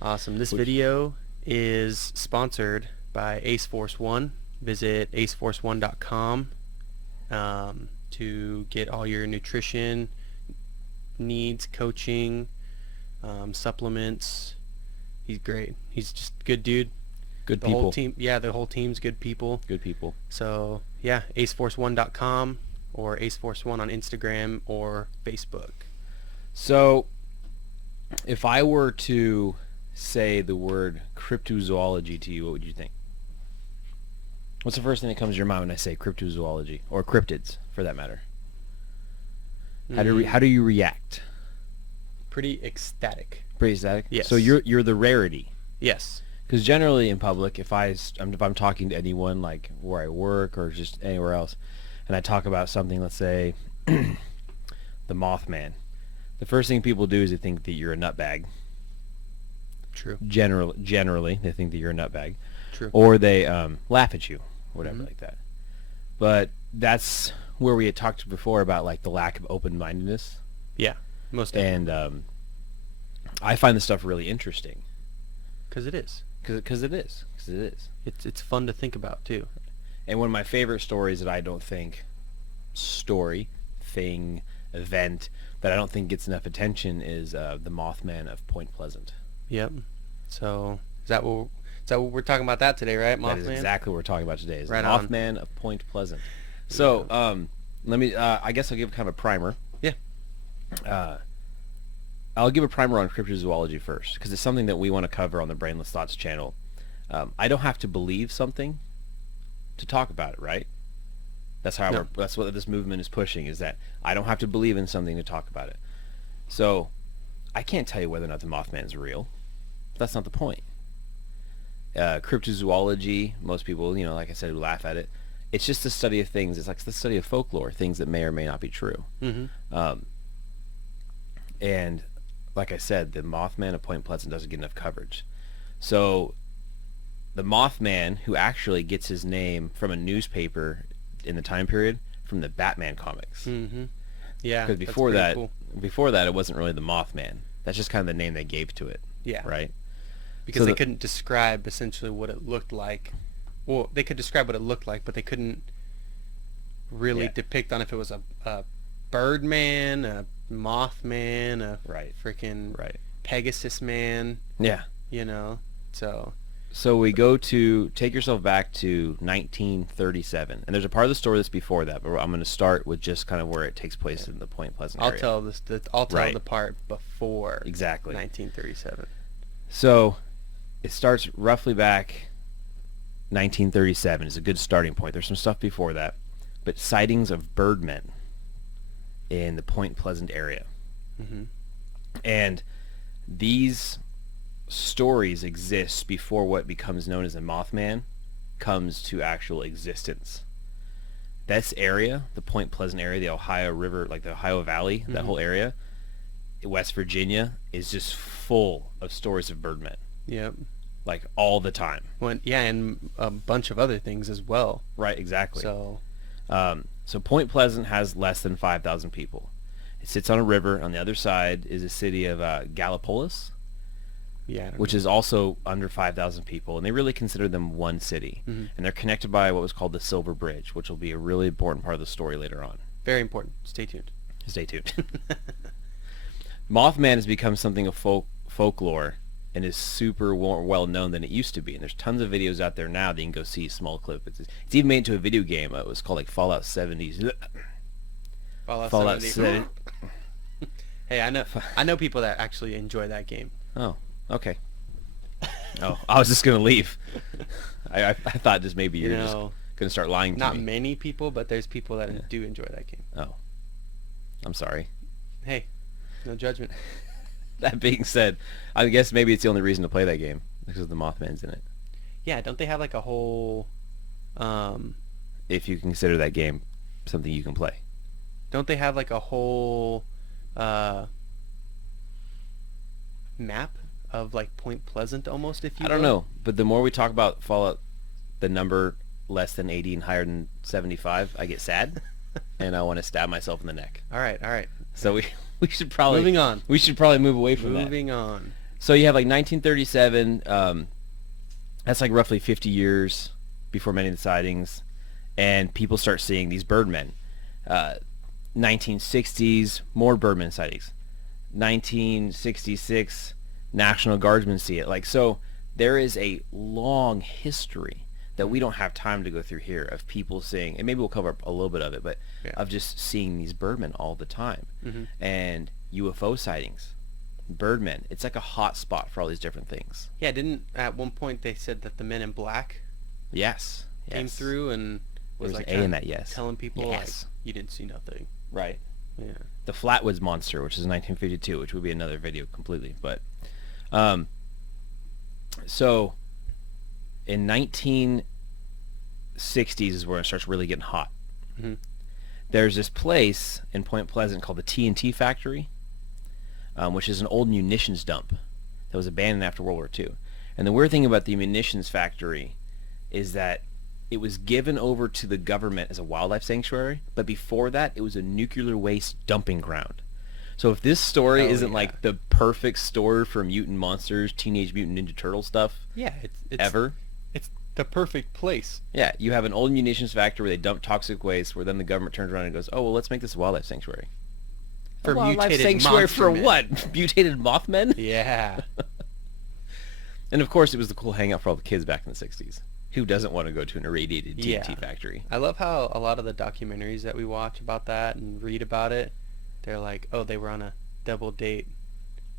Awesome. This video is sponsored by Ace Force One. Visit aceforce1.com to get all your nutrition needs, coaching, supplements. He's great. He's just a good dude. Good The people. whole team, yeah, the whole team's good people. Good people. So yeah, aceforce1.com or aceforce1 on Instagram or Facebook. So, if I were to say the word cryptozoology to you, what would you think? What's the first thing that comes to your mind when I say cryptozoology, or cryptids, for that matter? How do you react? Pretty ecstatic. Pretty ecstatic. Yes. So you're the rarity. Yes. Because generally in public, if I'm talking to anyone, like where I work or just anywhere else, and I talk about something, let's say the Mothman, the first thing people do is they think that you're a nutbag. True. Generally, they think that you're a nutbag. True. Or they laugh at you, whatever, Mhm. like that. But that's where we had talked before about like the lack of open-mindedness. Yeah. Most definitely. And I find this stuff really interesting. Because it is. Because it is. It's fun to think about too. And one of my favorite stories that I don't think event that I don't think gets enough attention is the Mothman of Point Pleasant. Yep. So is that what we're talking about that today, right? Mothman? That is exactly what we're talking about today. Is Right the on. Mothman of Point Pleasant. So let me. I guess I'll give kind of a primer. Yeah. I'll give a primer on cryptozoology first because it's something that we want to cover on the Brainless Thoughts channel. I don't have to believe something to talk about it, right? That's how No. that's what this movement is pushing, is that I don't have to believe in something to talk about it. So I can't tell you whether or not the Mothman is real. That's not the point. Cryptozoology, most people, like I said, who laugh at it. It's just the study of things. It's like the study of folklore, things that may or may not be true. Mm-hmm. And like I said, the Mothman of Point Pleasant doesn't get enough coverage. So the Mothman, who actually gets his name from a newspaper in the time period, from the Batman comics. Mm-hmm. Yeah. Because that's before pretty that, cool. it wasn't really the Mothman. That's just kind of the name they gave to it. Yeah. Right? Because So they couldn't describe essentially what it looked like. Well, they could describe what it looked like, but they couldn't really depict on if it was a Birdman, a Mothman, a freaking Pegasus man. Yeah. So we go to, take yourself back to 1937. And there's a part of the story that's before that, but I'm going to start with just kind of where it takes place in the Point Pleasant area. I'll tell the part before Exactly. 1937. So it starts roughly back 1937 is a good starting point. There's some stuff before that, but sightings of birdmen in the Point Pleasant area. Mm-hmm. And these stories exist before what becomes known as the Mothman comes to actual existence. This area, the Point Pleasant area, the Ohio River, like the Ohio Valley, that whole area, West Virginia, is just full of stories of birdmen. Yep. Like all the time. And a bunch of other things as well. Right, exactly. So Point Pleasant has less than 5,000 people. It sits on a river. On the other side is a city of Gallipolis, which is also under 5,000 people, and they really consider them one city. Mm-hmm. And they're connected by what was called the Silver Bridge, which will be a really important part of the story later on. Very important. Stay tuned. Mothman has become something of folklore and is super well known than it used to be. And there's tons of videos out there now that you can go see, small clip. It's even made into a video game. It was called like Fallout 70s. Fallout 70. Hey, I know people that actually enjoy that game. Oh, okay. Oh, I was just gonna leave. I thought just maybe you're just gonna start lying to me. Not many people, but there's people that do enjoy that game. Oh, I'm sorry. Hey, no judgment. That being said, I guess maybe it's the only reason to play that game because the Mothman's in it. Yeah, don't they have like a whole? If you consider that game something you can play. Don't they have like a whole map of like Point Pleasant almost? If you I don't know, but the more we talk about Fallout, the number less than 80 and higher than 75, I get sad, and I want to stab myself in the neck. All right. So we should probably moving on. We should probably move away from that. Moving on. So you have like 1937. That's like roughly 50 years before many of the sightings, and people start seeing these birdmen. 1960s, more birdman sightings. 1966, National Guardsmen see it. Like, so there is a long history that we don't have time to go through here of people seeing, and maybe we'll cover up a little bit of it, but of just seeing these birdmen all the time. And UFO sightings, birdmen. It's like a hot spot for all these different things. Yeah, didn't at one point they said that the Men in Black came through and was There's like an A in that, yes. telling people like you didn't see nothing. Right. Yeah. The Flatwoods Monster, which is 1952, which would be another video completely. But so in 1960s is where it starts really getting hot. There's this place in Point Pleasant called the TNT Factory, which is an old munitions dump that was abandoned after World War II. And the weird thing about the munitions factory is that it was given over to the government as a wildlife sanctuary, but before that, it was a nuclear waste dumping ground. So if this story isn't like the perfect story for mutant monsters, Teenage Mutant Ninja Turtle stuff, it's ever, it's the perfect place. Yeah, you have an old munitions factory where they dump toxic waste, where then the government turns around and goes, "Oh well, let's make this a wildlife sanctuary." For a wildlife mutated sanctuary for men. what? Mutated Mothman? Yeah. And of course, it was the cool hangout for all the kids back in the '60s. Who doesn't want to go to an irradiated TNT factory? I love how a lot of the documentaries that we watch about that and read about it, they're like, oh, they were on a double date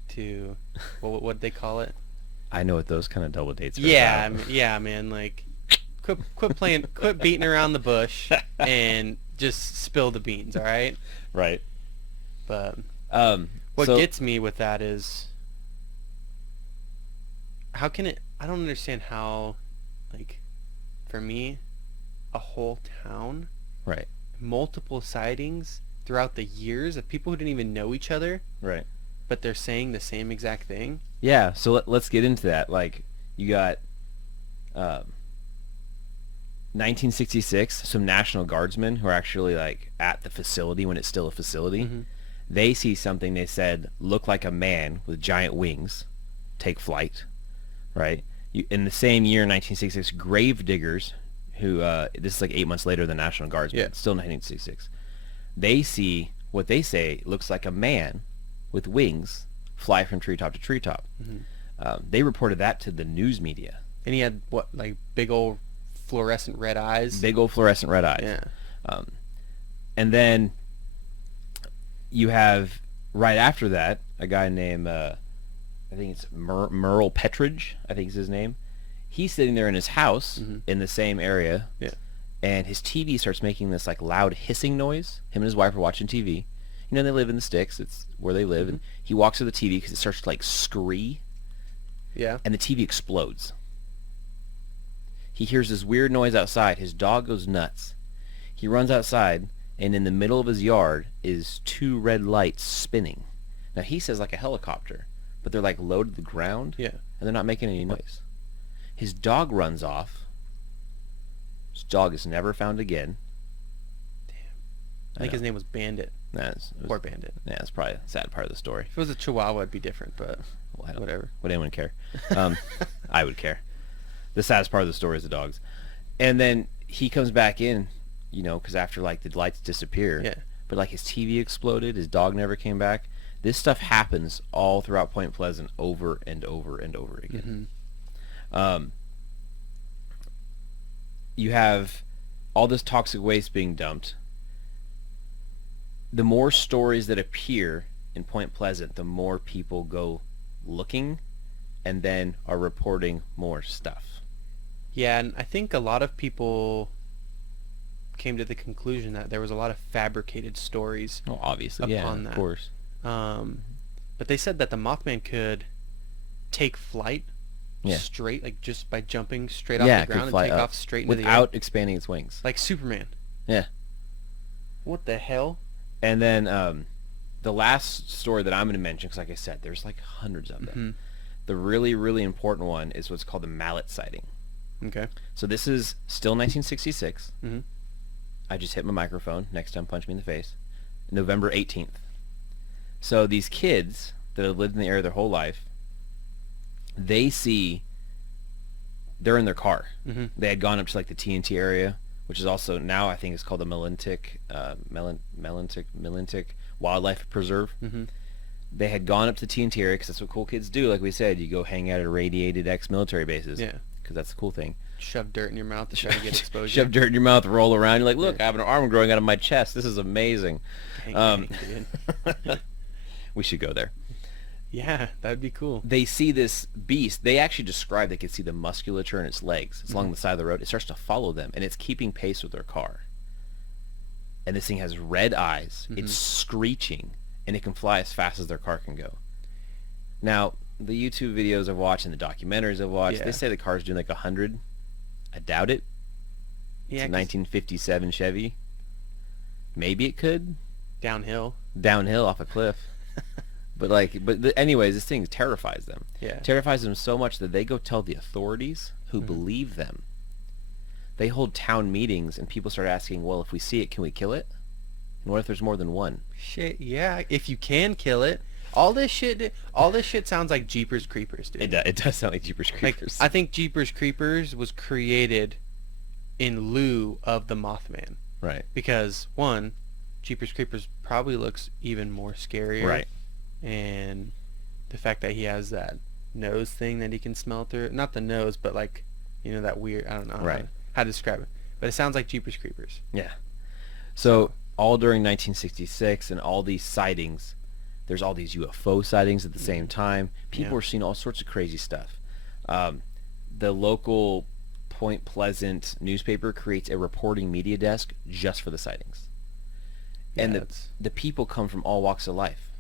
to, what'd they call it? I know what those kind of double dates are about. Yeah, man. Like, quit beating around the bush and just spill the beans, all right? Right. But what gets me with that is, how can it? I don't understand how, like, for me, a whole town, right, multiple sightings throughout the years of people who didn't even know each other, right, but they're saying the same exact thing. Yeah, so let's get into that. Like, you got 1966, some National Guardsmen who are actually like at the facility when it's still a facility. They see something they said looked like a man with giant wings take flight, right? In the same year, 1966, grave diggers, who this is like 8 months later than National Guardsmen, still 1966, they see what they say looks like a man with wings fly from treetop to treetop. They reported that to the news media. And he had what, like big old fluorescent red eyes? Big old fluorescent red eyes. Yeah. And then you have, right after that, a guy named, I think it's Merle Petridge, I think is his name. He's sitting there in his house in the same area, and his TV starts making this like loud hissing noise. Him and his wife are watching TV. You know, they live in the sticks. It's where they live. And he walks to the TV because it starts to like scree. Yeah. And the TV explodes. He hears this weird noise outside. His dog goes nuts. He runs outside, and in the middle of his yard is two red lights spinning. Now, he says like a helicopter, but they're like low to the ground, and they're not making any noise. His dog runs off. His dog is never found again. Damn. I think his name was Bandit. Or Bandit. Yeah, that's probably a sad part of the story. If it was a Chihuahua, it'd be different, but whatever. Would anyone care? I would care. The saddest part of the story is the dogs. And then he comes back in, you know, because after like the lights disappear, but like his TV exploded, his dog never came back. This stuff happens all throughout Point Pleasant over and over and over again. You have all this toxic waste being dumped. The more stories that appear in Point Pleasant, the more people go looking and then are reporting more stuff. Yeah, and I think a lot of people came to the conclusion that there was a lot of fabricated stories. Oh, obviously, upon that. Of course. But they said that the Mothman could take flight straight, like just by jumping straight off the ground and take off straight into the air. Without expanding its wings. Like Superman. Yeah. What the hell? And then the last story that I'm going to mention, because like I said, there's like hundreds of them. The really, really important one is what's called the mallet sighting. Okay. So this is still 1966. I just hit my microphone. Next time, punch me in the face. November 18th. So these kids that have lived in the area their whole life They see, they're in their car. Mm-hmm. They had gone up to like the TNT area, which is also now I think it's called the Melintic Wildlife Preserve. Mm-hmm. They had gone up to the TNT area because that's what cool kids do. Like we said, you go hang out at irradiated ex-military bases. Yeah. Because that's the cool thing. Shove dirt in your mouth to try to get exposure. Shove dirt in your mouth, roll around. You're like, look, I have an arm growing out of my chest. This is amazing. Dang, dude. We should go there. Yeah, that'd be cool. They see this beast. They actually describe they could see the musculature in its legs. It's along the side of the road. It starts to follow them, and it's keeping pace with their car. And this thing has red eyes. It's screeching, and it can fly as fast as their car can go. Now, the YouTube videos I've watched and the documentaries I've watched, they say the car's doing like 100. I doubt it. Yeah, it's a 1957 Chevy. Maybe it could. Downhill Off a cliff. Anyways, this thing terrifies them. Yeah. Terrifies them so much that they go tell the authorities who believe them. They hold town meetings and people start asking, well, if we see it, can we kill it? And what if there's more than one? Shit, yeah. If you can kill it. All this shit sounds like Jeepers Creepers, dude. It does sound like Jeepers Creepers. I think Jeepers Creepers was created in lieu of the Mothman. Right. Because, one, Jeepers Creepers probably looks even more scarier. Right. And the fact that he has that nose thing that he can smell through. Not the nose, but like, that weird, I don't know how to describe it. But it sounds like Jeepers Creepers. Yeah. So, all during 1966 and all these sightings, there's all these UFO sightings at the same time. People are seeing all sorts of crazy stuff. The local Point Pleasant newspaper creates a reporting media desk just for the sightings. Yeah, and the people come from all walks of life.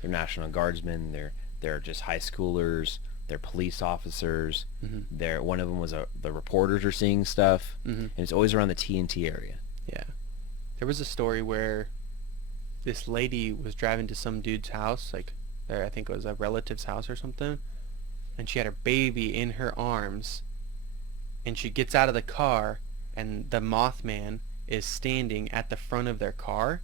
They're National Guardsmen. They're just high schoolers. They're police officers. One of them was the reporters are seeing stuff, and it's always around the TNT area. Yeah, there was a story where this lady was driving to some dude's house, like I think it was a relative's house or something, and she had her baby in her arms, and she gets out of the car, and the Mothman is standing at the front of their car,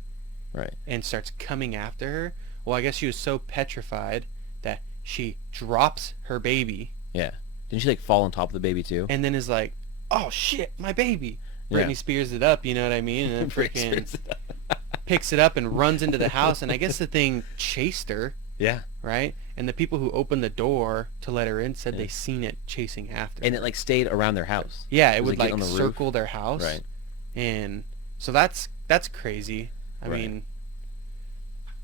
right, and starts coming after her. Well, I guess she was so petrified that she drops her baby. Yeah. Didn't she fall on top of the baby too? And then is like, oh shit, my baby. Britney Spears it up, you know what I mean? And then freaking picks it up and runs into the house, and I guess the thing chased her. Yeah. Right? And the people who opened the door to let her in said they seen it chasing after her. And it stayed around their house. Yeah, it would circle their house. Right. And so that's crazy. I mean,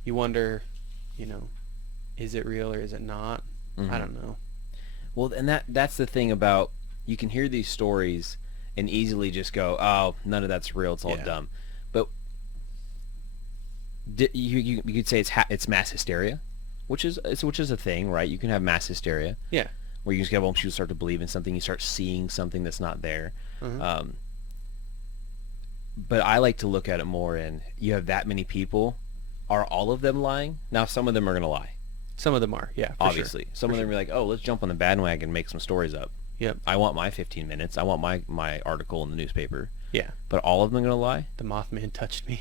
you wonder, is it real or is it not? I don't know. Well, and that's the thing about, you can hear these stories and easily just go, oh, none of that's real, it's all dumb. But you could say it's mass hysteria, which is a thing, right? You can have mass hysteria. Yeah. Where you just get, once you start to believe in something, you start seeing something that's not there. But I like to look at it more in, you have that many people, are all of them lying? Now, some of them are going to lie. Some of them are, yeah, obviously. Sure. Some of them are like, oh, let's jump on the bandwagon and make some stories up. Yep. I want my 15 minutes. I want my article in the newspaper. Yeah. But all of them are going to lie? The Mothman touched me.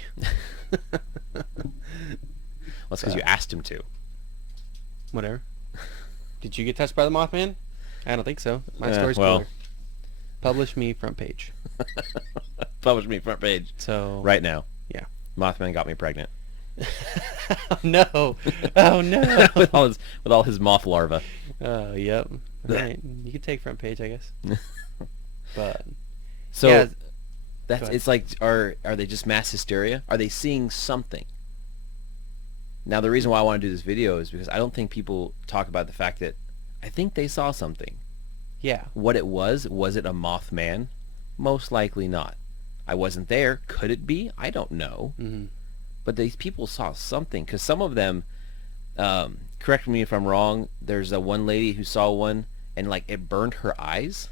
Well, it's because you asked him to. Whatever. Did you get touched by the Mothman? I don't think so. My story's cooler. Publish me front page. Publish me front page. So right now. Yeah. Mothman got me pregnant. No. Oh no. with all his moth larvae. Oh, yep. Right. You could take front page, I guess. But so yeah, it's like, are they just mass hysteria? Are they seeing something? Now, the reason why I want to do this video is because I don't think people talk about the fact that I think they saw something. Yeah. What it was it a Mothman? Most likely not. I wasn't there. Could it be? I don't know. But these people saw something, because some of them, correct me if I'm wrong, there's one lady who saw one, and it burned her eyes.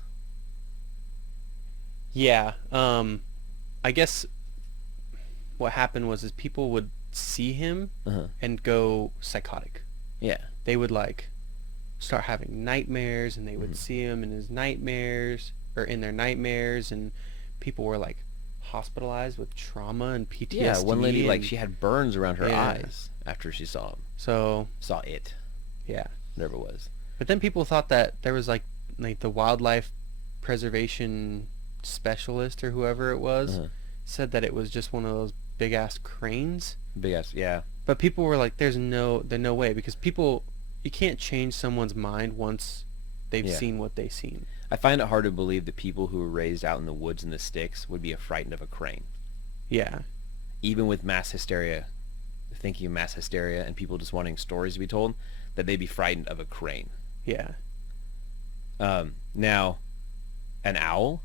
Yeah. I guess what happened was people would see him and go psychotic. Yeah. They would start having nightmares, and they would see him in his nightmares, or in their nightmares, and people were hospitalized with trauma and PTSD. Yeah, one lady she had burns around her eyes after she saw him. So saw it. Yeah. Whatever it was. But then people thought that there was like the wildlife preservation specialist or whoever it was Uh-huh. said that it was just one of those big ass cranes. Big ass, yeah. But people were like, there's no way, because people, you can't change someone's mind once they've Yeah. seen what they've seen. I find it hard to believe that people who were raised out in the woods and the sticks would be frightened of a crane. Yeah. Even with mass hysteria, thinking of mass hysteria and people just wanting stories to be told, that they'd be frightened of a crane. Yeah. Now, an owl,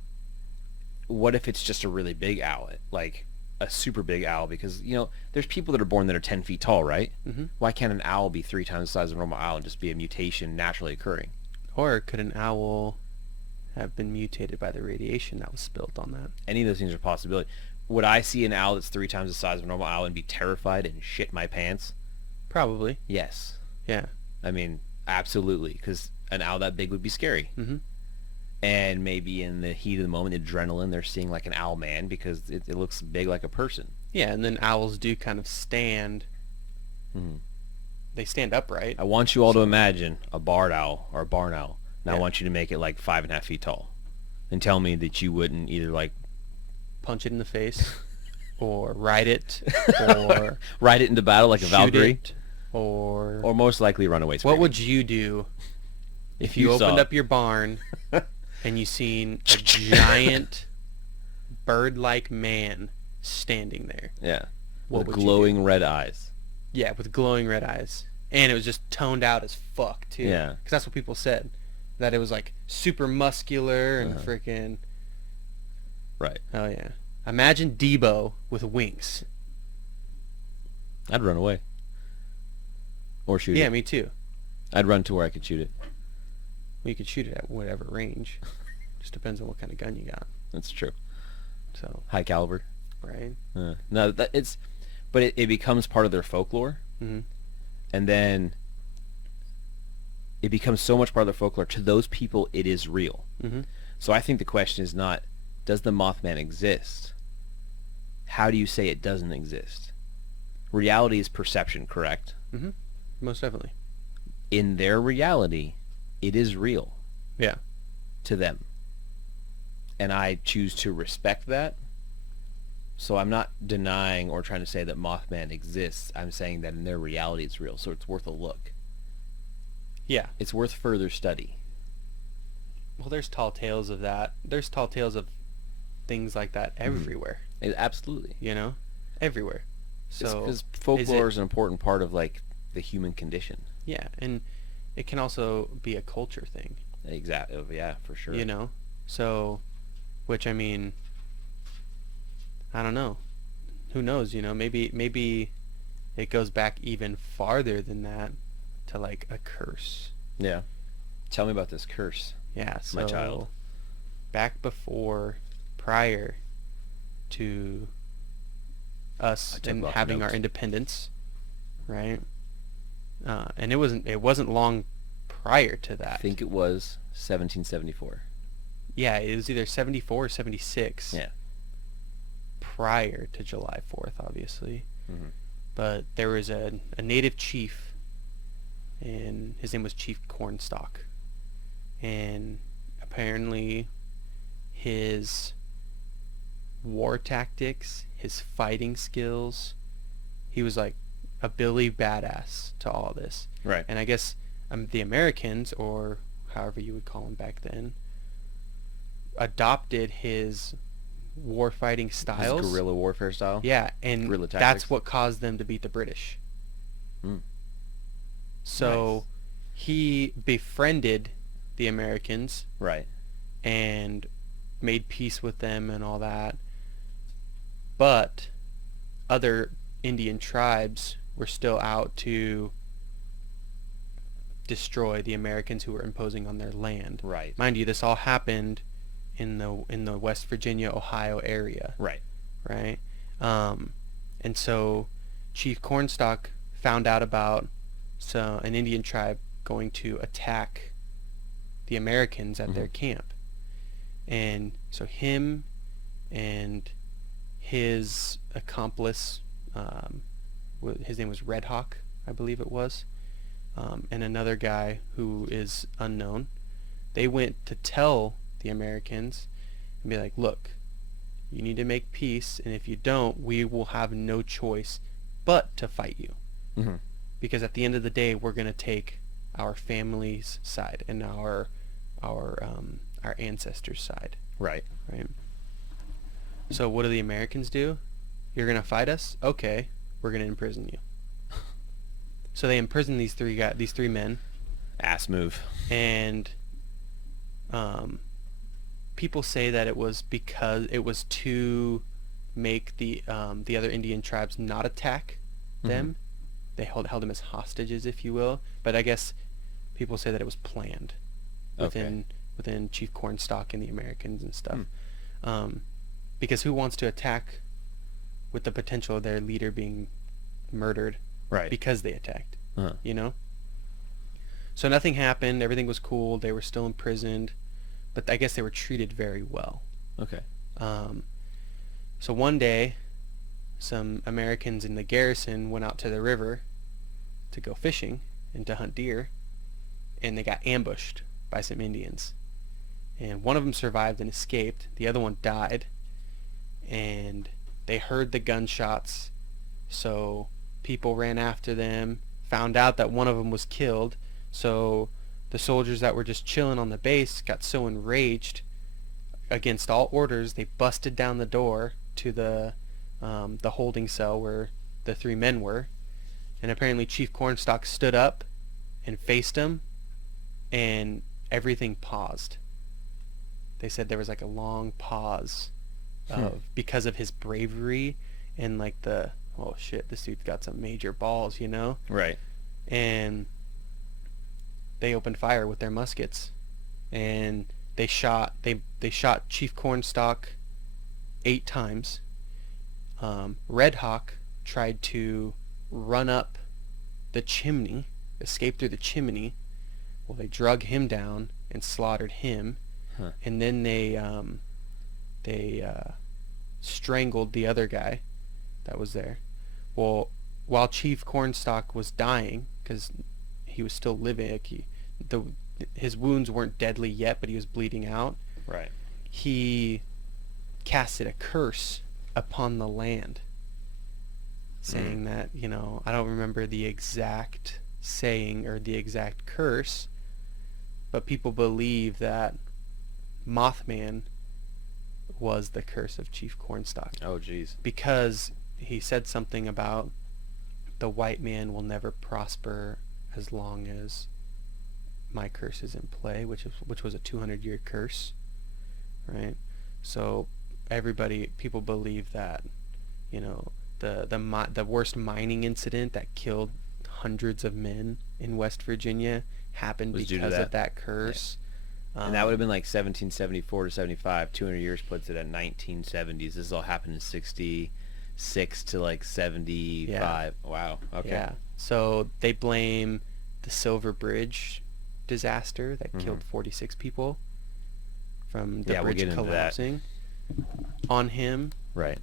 what if it's just a really big owl? Like a super big owl? Because, there's people that are born that are 10 feet tall, right? Mm-hmm. Why can't an owl be 3 times the size of a normal owl and just be a mutation naturally occurring? Or could an owl have been mutated by the radiation that was spilt on that? Any of those things are a possibility. Would I see an owl that's 3 times the size of a normal owl and be terrified and shit my pants? Probably. Yes. Yeah. I mean, absolutely, because an owl that big would be scary. Mm-hmm. And maybe in the heat of the moment, adrenaline, they're seeing like an owl man because it looks big like a person. Yeah, and then owls do kind of stand. Mm-hmm. They stand upright. I want you all to imagine a barred owl or a barn owl. Now Yeah. I want you to make it like 5.5 feet tall. And tell me that you wouldn't either like Punch it in the face, or ride it, or ride it into battle like a shoot Valkyrie, it, or most likely run away screaming. what would you do if you opened up your barn and you seen a giant bird-like man standing there? Yeah. What With would you glowing red eyes. Yeah, with glowing red eyes. And it was just toned out as fuck, too. Yeah. Because that's what people said. That it was, like, super muscular and Uh-huh. freaking... Right. Oh, yeah. Imagine Debo with wings. I'd run away. Or shoot Yeah, it. me too. I'd run to where I could shoot it. Well, you could shoot it at whatever range. Just depends on what kind of gun you got. That's true. So, High caliber. right? No, but it becomes part of their folklore. Mm-hmm. And then it becomes so much part of their folklore. To those people, it is real. Mm-hmm. So I think the question is not, does the Mothman exist? How do you say it doesn't exist? Reality is perception, correct? Mm-hmm. Most definitely. In their reality, it is real Yeah. to them. And I choose to respect that. So I'm not denying or trying to say that Mothman exists. I'm saying that in their reality it's real. So it's worth a look. Yeah. It's worth further study. Well, there's tall tales of that. There's tall tales of things like that everywhere. Absolutely. You know? Everywhere. So, Because folklore is an important part of like the human condition. yeah, and it can also be a culture thing. Exactly. Yeah, for sure. You know? So, which I mean, I don't know. Who knows, you know? Maybe it goes back even farther than that to like a curse. Yeah. Tell me about this curse. Yeah, so My child. back prior to us took and lots of having our notes. independence, right? And it wasn't long prior to that. I think it was 1774. Yeah, it was either 74 or 76. Yeah. Prior to July 4th, obviously. Mhm. But there was a native chief, and his name was Chief Cornstalk. And apparently his war tactics, his fighting skills, he was like a Billy badass to all this. Right. And I guess the Americans, or however you would call them back then, adopted his war fighting styles. His guerrilla warfare style. Yeah, and Guerrilla that's tactics. what caused them to beat the British. Mm. So Nice. he befriended the Americans Right. and made peace with them and all that. But other Indian tribes were still out to destroy the Americans who were imposing on their land. Right. Mind you, this all happened in the West Virginia, Ohio area. Right. Right? And so Chief Cornstalk found out about an Indian tribe going to attack the Americans at their camp. And so him and his accomplice, his name was Red Hawk, I believe it was, and another guy who is unknown. They went to tell the Americans and be like, look, you need to make peace, and if you don't, we will have no choice but to fight you. Mm-hmm. Because at the end of the day, we're going to take our family's side and our ancestors' side. Right. Right. So what do the Americans do? You're going to fight us? Okay, we're going to imprison you. So they imprison these three men. Ass move. And people say that it was because it was to make the other Indian tribes not attack them. Mm-hmm. They held them as hostages, if you will. But I guess people say that it was planned within Chief Cornstalk and the Americans and stuff. Because who wants to attack with the potential of their leader being murdered because they attacked? You know? So nothing happened. Everything was cool. They were still imprisoned. But I guess they were treated very well. Okay. So one day, some Americans in the garrison went out to the river to go fishing and to hunt deer, and they got ambushed by some Indians. And one of them survived and escaped. The other one died, and they heard the gunshots, so people ran after them, found out that one of them was killed, so the soldiers that were just chilling on the base got so enraged against all orders, they busted down the door to the holding cell where the three men were, and apparently Chief Cornstalk stood up and faced them, and everything paused. They said there was like a long pause because of his bravery and like oh shit, this dude's got some major balls, you know? Right. And they opened fire with their muskets, and they shot Chief Cornstalk 8 times. Red Hawk tried to run up the chimney, escape through the chimney. Well, they drug him down and slaughtered him, and then they strangled the other guy that was there. Well, while Chief Cornstalk was dying, because he was still living, like his wounds weren't deadly yet, but he was bleeding out. Right. He casted a curse upon the land, saying that, you know, I don't remember the exact saying or the exact curse, but people believe that Mothman was the curse of Chief Cornstalk. Oh, jeez. Because he said something about the white man will never prosper as long as my curse is in play, which was a 200-year curse, right? So people believe that, you know, the worst mining incident that killed hundreds of men in West Virginia happened because of that curse. Yeah. And that would have been like 1774 to 75. 200 years puts it at 1970s. This all happened in 66 to like 75. Yeah. Wow. Okay. Yeah. So they blame the Silver Bridge disaster that killed 46 people from the bridge collapsing on him. Right.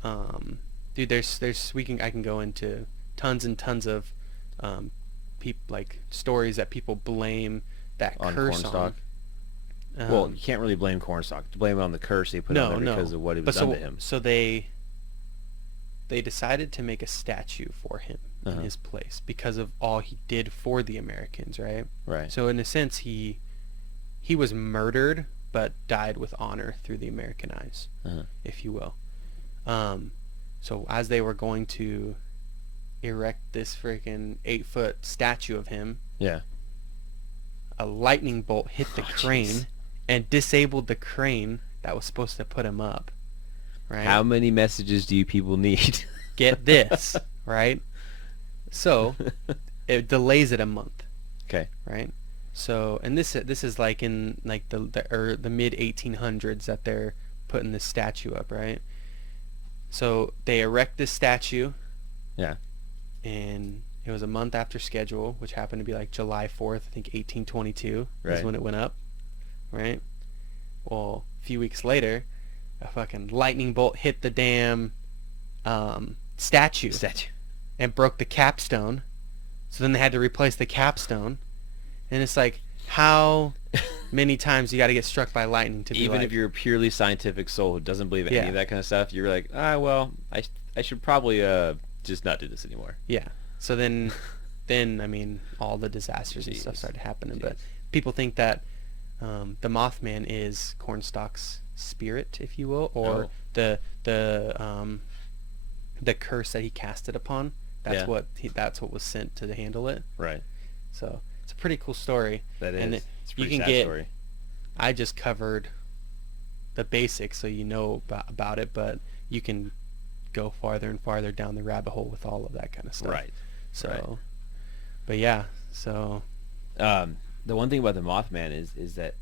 Dude, I can go into tons and tons of like stories that people blame that on curse Cornstalk. On. Well, you can't really blame Cornstalk. To blame it on the curse they put on there because of what it was done to him. So they decided to make a statue for him in his place because of all he did for the Americans, right? Right. So in a sense, he was murdered but died with honor through the American eyes, if you will. So as they were going to erect this freaking 8-foot statue of him, a lightning bolt hit the crane and disabled the crane that was supposed to put him up. Right? How many messages do you people need? Get this, right? So it delays it a month. Okay. Right. So, and this is like in like the mid 1800s that they're putting this statue up, right? So they erect this statue. Yeah. And it was a month after schedule, which happened to be like July 4th, I think 1822 is when it went up, right? Well, a few weeks later, a fucking lightning bolt hit the damn statue and broke the capstone. So then they had to replace the capstone. And it's like, how many times you got to get struck by lightning to be Even like, if you're a purely scientific soul who doesn't believe in any Yeah. of that kind of stuff, you're like, well, I should probably just not do this anymore. yeah. So then I mean, all the disasters and stuff Jeez. started happening. Jeez. But people think that the Mothman is Cornstalk's spirit, if you will, or the curse that he casted upon. That's Yeah. that's what was sent to handle it. Right. So it's a pretty cool story. That is. And It's a you pretty can sad get. story. I just covered the basics, so you know about it, but you can go farther and farther down the rabbit hole with all of that kind of stuff. Right. So, Right. but yeah. So The one thing about the Mothman is that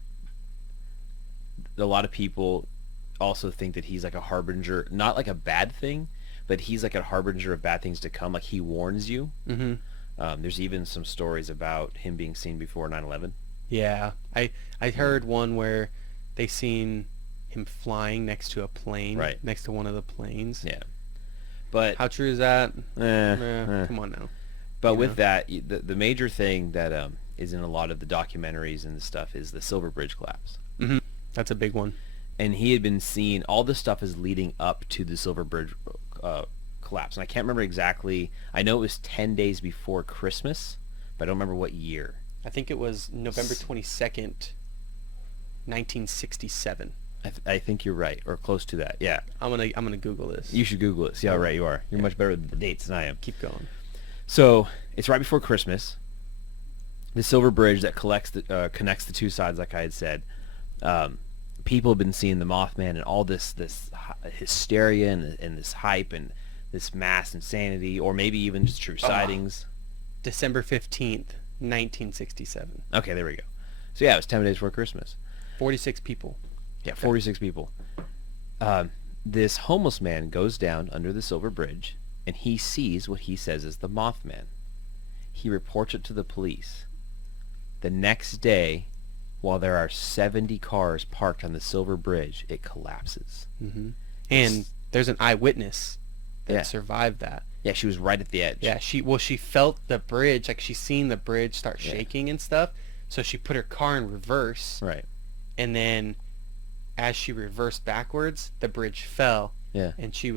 a lot of people also think that he's like a harbinger, not like a bad thing, but he's like a harbinger of bad things to come. Like he warns you. hmm There's even some stories about him being seen before 9/11. yeah, I heard one where they seen him flying next to a plane, Right. next to one of the planes. Yeah. But How true is that? eh. Come on now. But you with know? that, the major thing that is in a lot of the documentaries and stuff is the Silver Bridge collapse. hmm That's a big one. And he had been seeing all this stuff is leading up to the Silver Bridge collapse. And I can't remember exactly. I know it was 10 days before Christmas, but I don't remember what year. I think it was November 22nd, 1967. I think you're right, or close to that. Yeah. I'm gonna Google this. You should Google it. See how right you are. You're Yeah. much better with the dates than I am. Keep going. So it's right before Christmas. The Silver Bridge that connects the two sides, like I had said. People have been seeing the Mothman and all this hysteria and this hype and this mass insanity, or maybe even just true sightings. December 15th, 1967. Okay, there we go. So yeah, it was 10 days before Christmas. 46 people. Yeah, 46 people. This homeless man goes down under the Silver Bridge, and he sees what he says is the Mothman. He reports it to the police. The next day, while there are 70 cars parked on the Silver Bridge, it collapses. hmm And there's an eyewitness that Yeah. survived that. Yeah, she was right at the edge. Yeah, she felt the bridge, like she seen the bridge start Yeah. shaking and stuff. So she put her car in reverse, Right. and then as she reversed backwards, the bridge fell, Yeah. and she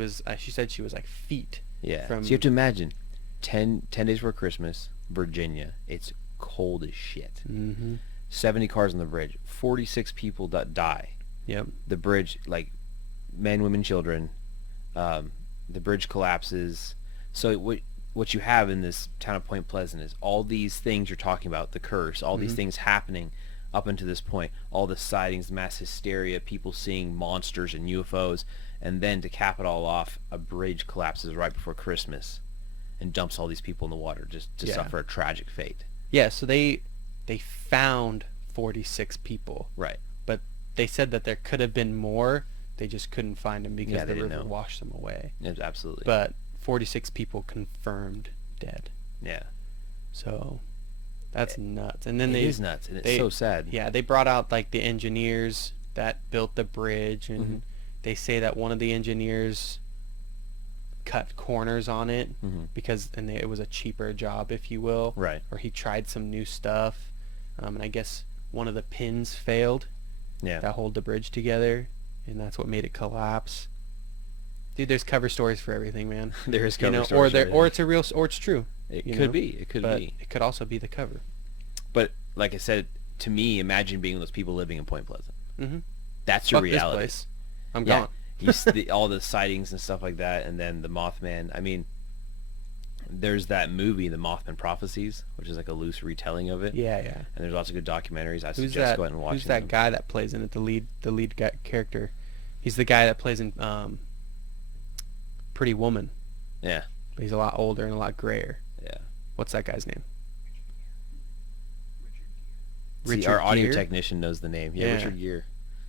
said she was like feet. Yeah. From- So you have to imagine, 10 days before Christmas, Virginia, it's cold as shit. Mm-hmm. 70 cars on the bridge, 46 people that die. Yep. The bridge, like men, women, children, the bridge collapses. So what you have in this town of Point Pleasant is all these things you're talking about, the curse, all these things happening up until this point, all the sightings, mass hysteria, people seeing monsters and UFOs, and then to cap it all off, a bridge collapses right before Christmas and dumps all these people in the water just to Yeah. suffer a tragic fate. Yeah. So they found 46 people, Right. but they said that there could have been more. They just couldn't find them because Yeah, they the didn't river know. washed them away. Absolutely. But 46 people confirmed dead. yeah. So that's nuts. And then It they is nuts, and it's they- so sad. Yeah, they brought out like the engineers that built the bridge, and they say that one of the engineers cut corners on it because it was a cheaper job, if you will. Right. Or he tried some new stuff, and I guess one of the pins failed Yeah. that hold the bridge together, and that's what made it collapse. Dude, there's cover stories for everything, man. There is You cover know, stories for or it's a real, or it's true. It you could know? be. It could But be. it could also be the cover. But like I said, to me, imagine being those people living in Point Pleasant. Mm-hmm. That's your Fuck reality. this place. I'm Yeah. gone. All the sightings and stuff like that, and then the Mothman. I mean, there's that movie, The Mothman Prophecies, which is like a loose retelling of it. Yeah, yeah. And there's lots of good documentaries. I Who's suggest that? go out and watch Who's that them. guy that plays in it? The lead guy, character. He's the guy that plays in Pretty Woman. Yeah. But he's a lot older and a lot grayer. Yeah. What's that guy's name? See, our audio Gere? technician knows the name. Yeah, Yeah. Richard Gere.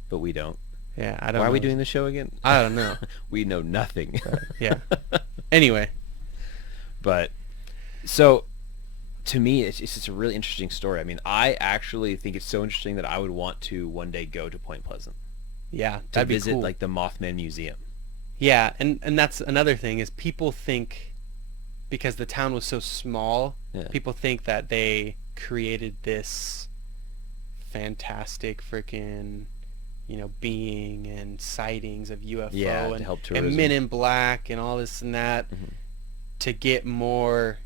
But we don't. Yeah, I don't know. Why are we doing this show again? I don't know. We know nothing. Yeah. Anyway. But so to me, it's just a really interesting story. I mean, I actually think it's so interesting that I would want to one day go to Point Pleasant Yeah, to that'd be visit cool. like the Mothman Museum. Yeah, and that's another thing is people think because the town was so small, Yeah. people think that they created this fantastic freaking, being and sightings of UFO Yeah, to and, help tourism. and Men in Black and all this and that to get more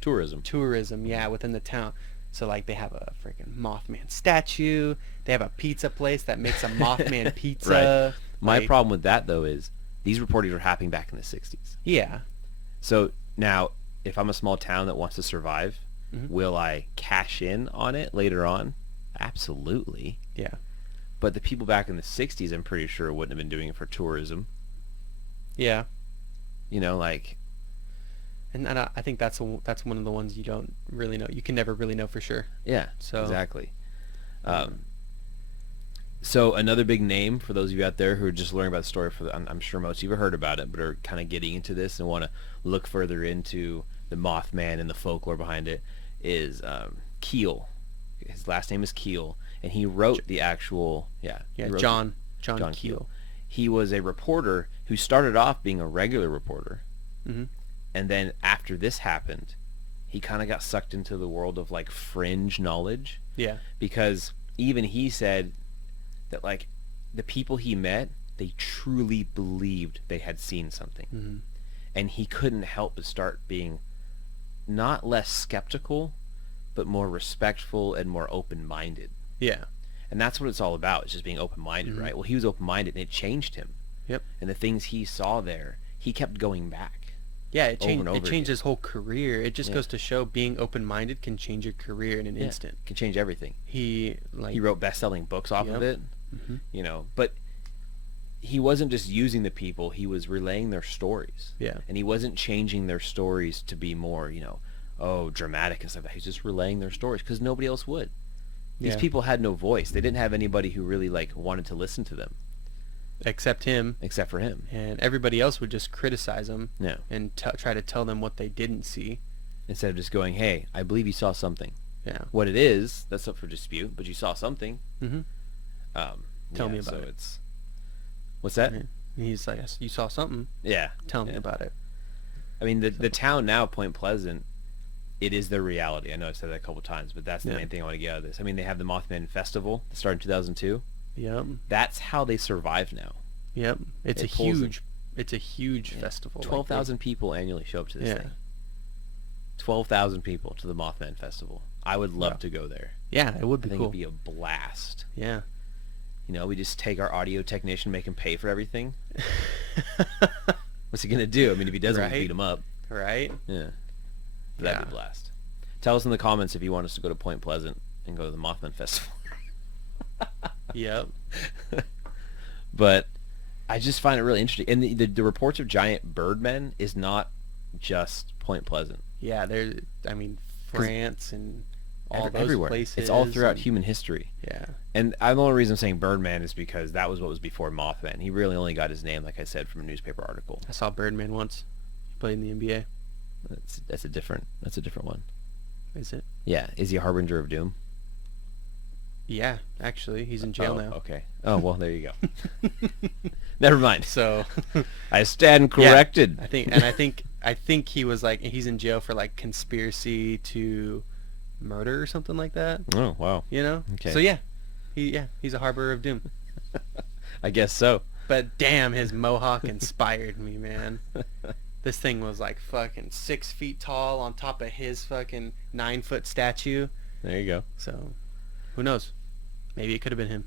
tourism, within the town. So like they have a freaking Mothman statue. They have a pizza place that makes a Mothman pizza. Right. My problem with that though is these reportings are happening back in the 60s. Yeah. So now, if I'm a small town that wants to survive, will I cash in on it later on? Absolutely. Yeah. But the people back in the 60s, I'm pretty sure wouldn't have been doing it for tourism. Yeah. Like... And I think that's one of the ones you don't really know. You can never really know for sure. Yeah, so exactly. So another big name for those of you out there who are just learning about the story, I'm sure most of you have heard about it, but are kind of getting into this and want to look further into the Mothman and the folklore behind it, is Keel. His last name is Keel, and he wrote the actual... John Keel. He was a reporter who started off being a regular reporter. And then after this happened, he kind of got sucked into the world of like fringe knowledge. Yeah. Because even he said that like the people he met, they truly believed they had seen something. And he couldn't help but start being not less skeptical, but more respectful and more open-minded. Yeah. And that's what it's all about. It's just being open-minded, right? Well, he was open-minded and it changed him. Yep. And the things he saw there, he kept going back. Yeah, it changed. Over and over it changed again. his whole career. It just goes to show being open-minded can change your career in an instant. Can change everything. He wrote best-selling books off of it. But he wasn't just using the people; he was relaying their stories. Yeah, and he wasn't changing their stories to be more, dramatic and stuff. He's just relaying their stories because nobody else would. These people had no voice. They didn't have anybody who really like wanted to listen to them. Except for him. And everybody else would just criticize him. Yeah. And try to tell them what they didn't see. Instead of just going, hey, I believe you saw something. Yeah. What it is, that's up for dispute, but you saw something. Tell me about it. What's that? And he's like, you saw something. Yeah. Tell me about it. I mean, the town now, Point Pleasant, it is their reality. I know I said that a couple times, but that's the main thing I want to get out of this. I mean, they have the Mothman Festival that started in 2002. Yep. That's how they survive now. Yep. It's a huge festival. 12,000 people annually show up to this thing. 12,000 people to the Mothman Festival. I would love to go there. Yeah, it would be I think cool. it'd be a blast. Yeah. We just take our audio technician, make him pay for everything. What's he going to do? I mean, if he doesn't, we'll beat him up. Right? Yeah. That'd be a blast. Tell us in the comments if you want us to go to Point Pleasant and go to the Mothman Festival. Yep. But I just find it really interesting. And the reports of giant birdmen is not just Point Pleasant. Yeah, France and all those everywhere. places. It's all throughout human history. Yeah. And the only reason I'm saying Birdman is because that was what was before Mothman. He really only got his name, like I said, from a newspaper article. I saw Birdman once. He played in the NBA. That's a different one. Is it? Yeah. Is he a harbinger of doom? Yeah, actually, he's in jail now. Okay. Oh, well, there you go. Never mind. So I stand corrected. Yeah, I think he was like, he's in jail for like conspiracy to murder or something like that. Oh, wow. Okay. So yeah, he's a harbinger of doom. I guess so. But damn, his mohawk inspired me, man. This thing was like fucking 6 feet tall on top of his fucking 9-foot statue. There you go. So, who knows? Maybe it could have been him.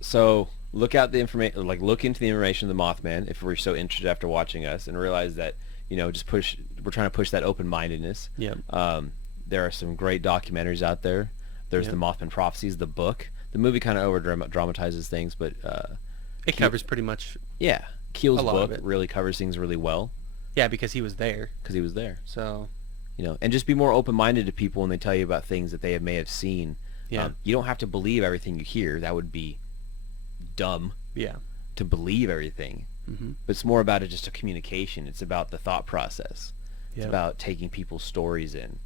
So look out the information, look into the information of the Mothman if we're so interested after watching us, and realize that we're trying to push that open-mindedness. Yeah. There are some great documentaries out there. There's the Mothman Prophecies, the book. The movie kind of over-dramatizes things, but it covers pretty much. Yeah, Keel's book it really covers things really well. Yeah, because he was there. So. And just be more open-minded to people when they tell you about things that they may have seen. Yeah. You don't have to believe everything you hear. That would be dumb. Yeah. To believe everything. Mm-hmm. But it's more about just a communication. It's about the thought process. Yeah. It's about taking people's stories in.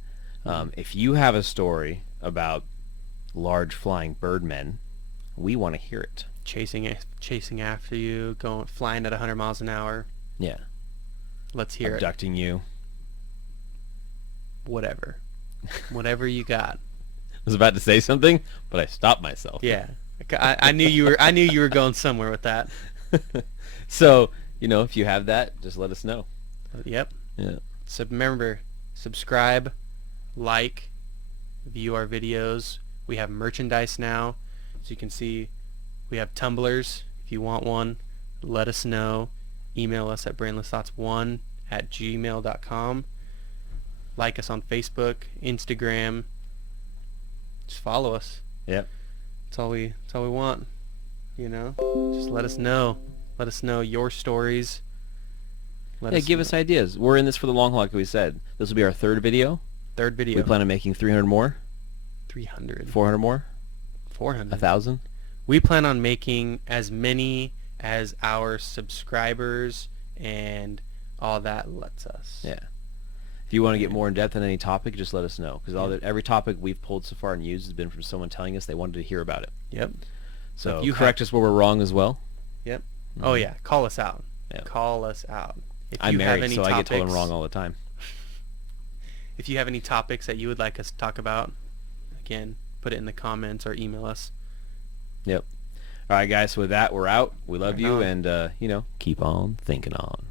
If you have a story about large flying birdmen, we want to hear it. Chasing after you, flying at 100 miles an hour. Yeah. Let's hear Abducting you. Whatever. Whatever you got. I was about to say something, but I stopped myself. Yeah. I knew you were. I knew you were going somewhere with that. So, if you have that, just let us know. Yep. Yeah. So remember, subscribe, like, view our videos. We have merchandise now, so you can see we have tumblers. If you want one, let us know. Email us at brainlessthoughts1@gmail.com. Like us on Facebook, Instagram. Just follow us. Yep. That's all we want. Just let us know. Let us know your stories. Give us ideas. We're in this for the long haul, like we said. This will be our third video. We plan on making 300 more. 300. 400 more. 400. 1,000. We plan on making as many as our subscribers and all that lets us. Yeah. If you want to get more in depth on any topic, just let us know. Because every topic we've pulled so far and used has been from someone telling us they wanted to hear about it. Yep. So if you correct us where we're wrong as well. Yep. Mm-hmm. Oh yeah, call us out. Yep. Call us out. If I'm you married, have any so topics, I get told I'm wrong all the time. If you have any topics that you would like us to talk about, again, put it in the comments or email us. Yep. All right, guys. So with that, we're out. We love you, and keep on thinking on.